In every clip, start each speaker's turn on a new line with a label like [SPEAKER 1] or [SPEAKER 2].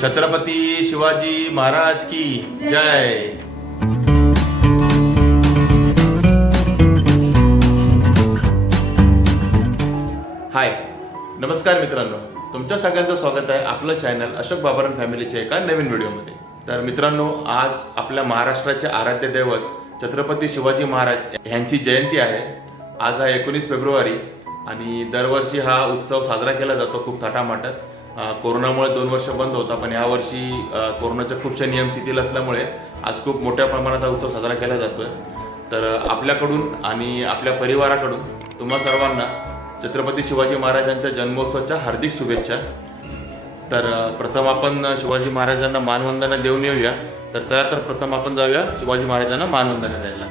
[SPEAKER 1] छत्रपती शिवाजी महाराज की जय। हाय नमस्कार मित्रांनो. तुमच्या सगळ्यांचं स्वागत आहे आपलं चॅनल अशोक बाबारन फॅमिलीच्या एका नवीन व्हिडिओमध्ये तर मित्रांनो आज आपल्या महाराष्ट्राचे आराध्य दैवत छत्रपती शिवाजी महाराज यांची जयंती आहे. आज हा एकोणीस फेब्रुवारी आणि दरवर्षी हा उत्सव साजरा केला जातो खूप थाटामाटात. कोरोनामुळे दोन वर्ष बंद होता पण यावर्षी कोरोनाच्या खूपशा नियम शिथिल असल्यामुळे आज खूप मोठ्या प्रमाणात हा उत्सव साजरा केला जातोय. तर आपल्याकडून आणि आपल्या परिवाराकडून तुम्हा सर्वांना छत्रपती शिवाजी महाराजांच्या जन्मोत्सवाच्या हार्दिक शुभेच्छा. तर प्रथम आपण शिवाजी महाराजांना मानवंदना देऊन येऊया. तर चला तर प्रथम आपण जाऊया शिवाजी महाराजांना मानवंदना द्यायला.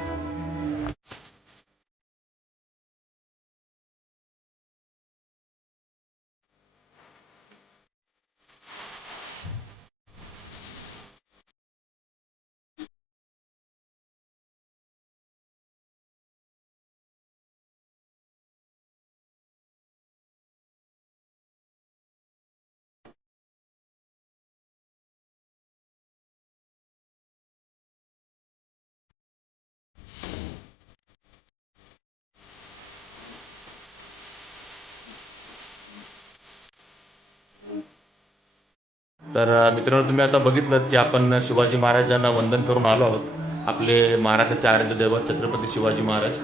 [SPEAKER 1] तर मित्रांनो तुम्ही आता बघितलं की आपण शिवाजी महाराजांना वंदन करून आलो आहोत. आपले महाराष्ट्राचे आराध्य दैवत छत्रपती शिवाजी महाराज.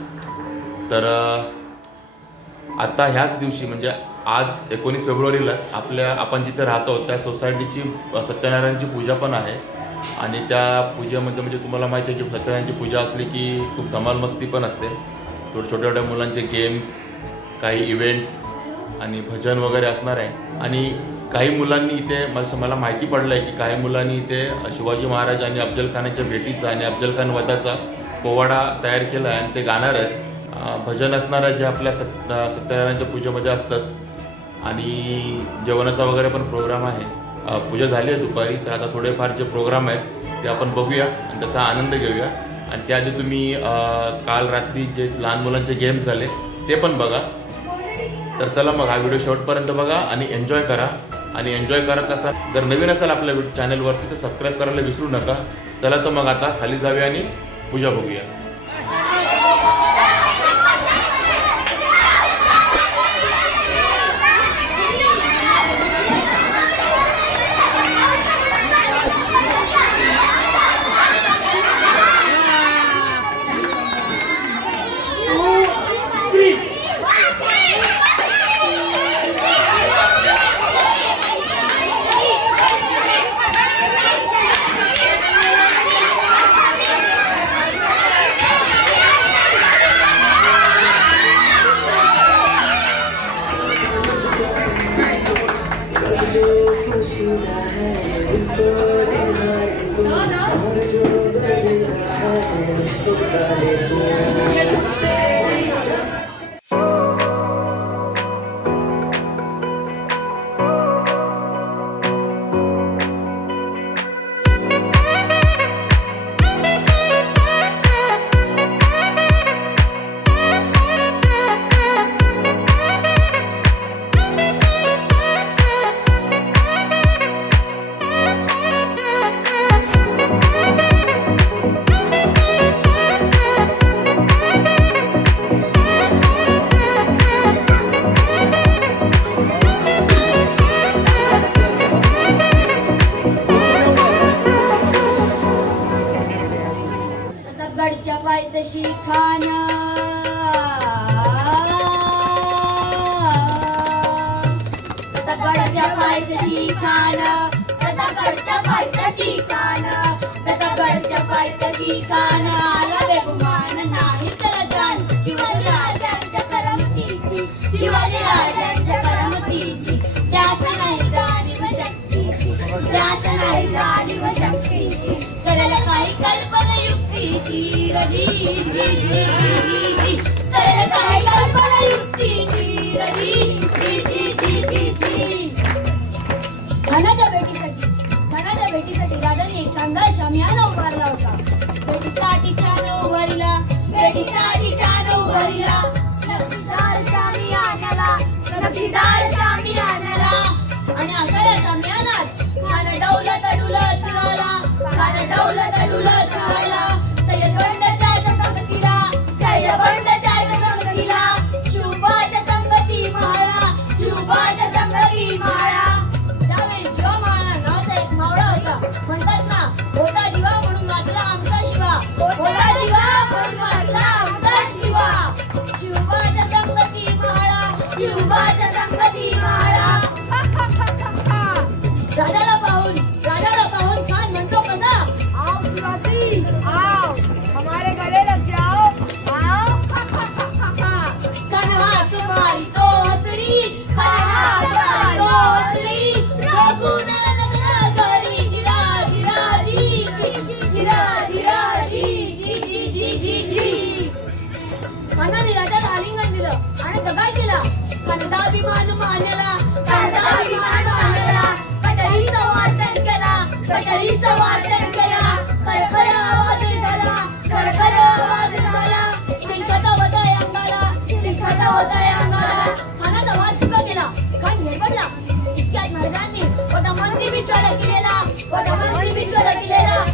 [SPEAKER 1] तर आता ह्याच दिवशी म्हणजे आज एकोणीस फेब्रुवारीलाच आपल्या आपण जिथे राहतो त्या सोसायटीची सत्यनारायणची पूजा पण आहे. आणि त्या पूजेमध्ये म्हणजे तुम्हाला माहिती आहे की सत्यनारायणची पूजा असली की खूप धमाल मस्ती पण असते. थोडे छोट्या छोट्या मुलांचे गेम्स काही इव्हेंट्स आणि भजन वगैरे असणार आहे. आणि काही मुलांनी इथे मला मला माहिती पडलं आहे की काही मुलांनी इथे शिवाजी महाराज आणि अफजल खानाच्या भेटीचा आणि अफजल खान वधाचा पोवाडा तयार केला आहे आणि ते गाणार आहेत. भजन असणारं जे आपल्या सत्य सत्यनारायणच्या पूजेमध्ये असतंच. आणि जेवणाचा वगैरे पण प्रोग्राम आहे. पूजा झाली आहे दुपारी तर आता थोडेफार जे प्रोग्राम आहेत ते आपण बघूया आणि त्याचा आनंद घेऊया. आणि त्याआधी तुम्ही काल रात्री जे लहान मुलांचे गेम्स झाले ते पण बघा. तर चला मग हा व्हिडिओ शेवटपर्यंत बघा आणि एन्जॉय करा. आणि एन्जॉय करत असाल. जर नवीन असाल आपल्या चॅनलवरती तर सबस्क्राईब करायला विसरू नका. चला तर मग आता खाली जाऊया आणि पूजा बघूया.
[SPEAKER 2] गडच्या पायथ्याशी खान गडच्या पायथ्याशी खान गडच्या पायथ्याशी खान गडच्या पायथ्याशी खान आला बेगुमान नाही तर जाण शिवाजी राजांच्या करमतीची. शिवाजी राजांच्या करमतीची. त्याच नाही जाणीव शक्तीची. त्याच नाही जाणीव शक्तीची. करायला काही कल्पना युक्तीची रजी जी जी जी जी जी करायला काही कल्पना युक्तीची रजी जी जी जी जी जी धनाच्या भेटीसाठी धनाच्या भेटीसाठी राजाने चांदा शामियाना उभारला होता. भेटीसाठी छान उभारला भेटीसाठी छान उभारला. नक्षीदार शामियानाला नक्षीदार शामियानाला. आणि अशा या शामियानात खान डौलत डुलत आला खान डौलत सय्यद बंड त्याच्या संगतीला सय्यद बंड त्याच्या संगतीला. शुभाच्या संगती महाळा शुभाच्या संगती महाळा. त्यावेळी जीवा महाळा नावाचा एक मावळा होता. म्हणतात ना होता जीवा म्हणून वाचला आमचा शिवा. होता जीवा म्हणून वाचला आमचा शिवा. शिवबाच्या संगती महाळा शिवबाच्या संगती महाळा. दिलं आणि केला खानदाभिमान मानला खानदाभिमान मानला कटरीचा वादन केला कटरीचा वादन केला खरखर आवाज झाला खरखर आवाज झाला श्रीखता होता अंगाला श्रीखता होता अंगाला. खानाचा वाद केला खान झेपडला इतक्यात महाराजांनी होता मंदी बिचोड केलेला होता मंदी बिचोड केलेला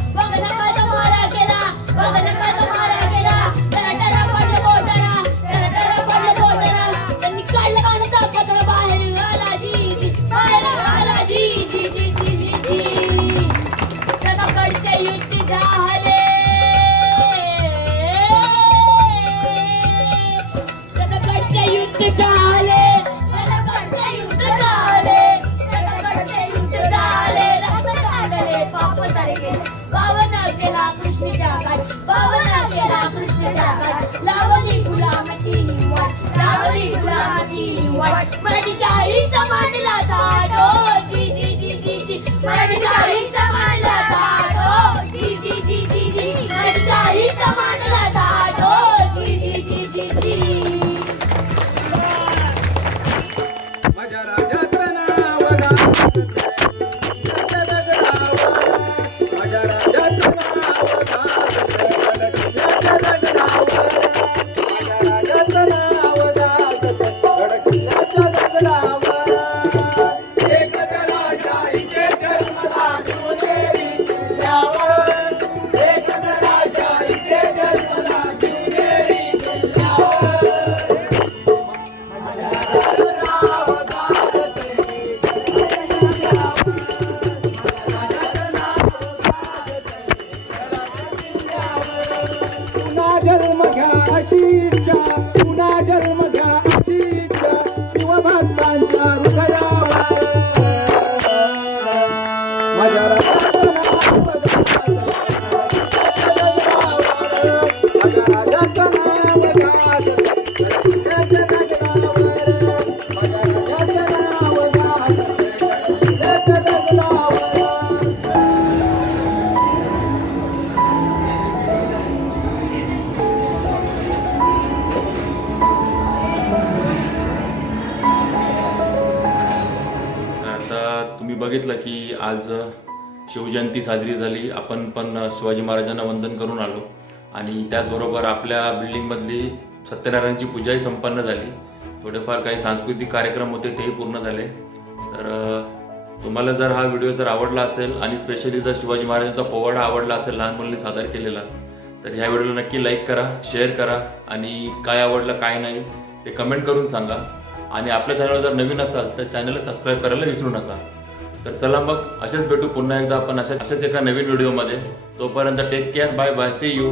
[SPEAKER 2] केला लावली गुलामाची ही लावली गुलामाची ही वाट. मराठी शाहीचा मांडला थाट ओ जी जी जी जी जी. मराठी शाहीचा मांडला थाट ओ जी जी जी जी जी. मराठी शाहीचा मांडला थाट ओ
[SPEAKER 1] बघितलं की आज शिवजयंती साजरी झाली. आपण पण शिवाजी महाराजांना वंदन करून आलो. आणि त्याचबरोबर आपल्या बिल्डिंगमधली सत्यनारायणची पूजाही संपन्न झाली. थोडेफार काही सांस्कृतिक कार्यक्रम होते तेही पूर्ण झाले. तर तुम्हाला जर हा व्हिडिओ जर आवडला असेल आणि स्पेशली जर शिवाजी महाराजांचा पोवाडा आवडला असेल लहान मुलांनी सादर केलेला तर ह्या व्हिडिओला नक्की लाईक करा शेअर करा. आणि काय आवडलं काय नाही ते कमेंट करून सांगा. आणि आपल्या चॅनल जर नवीन असाल तर चॅनलला सबस्क्राईब करायला विसरू नका. तर चला मग असेच भेटू पुन्हा एकदा आपण अशाच अशाच एका नवीन व्हिडिओमध्ये. तोपर्यंत take care bye bye see you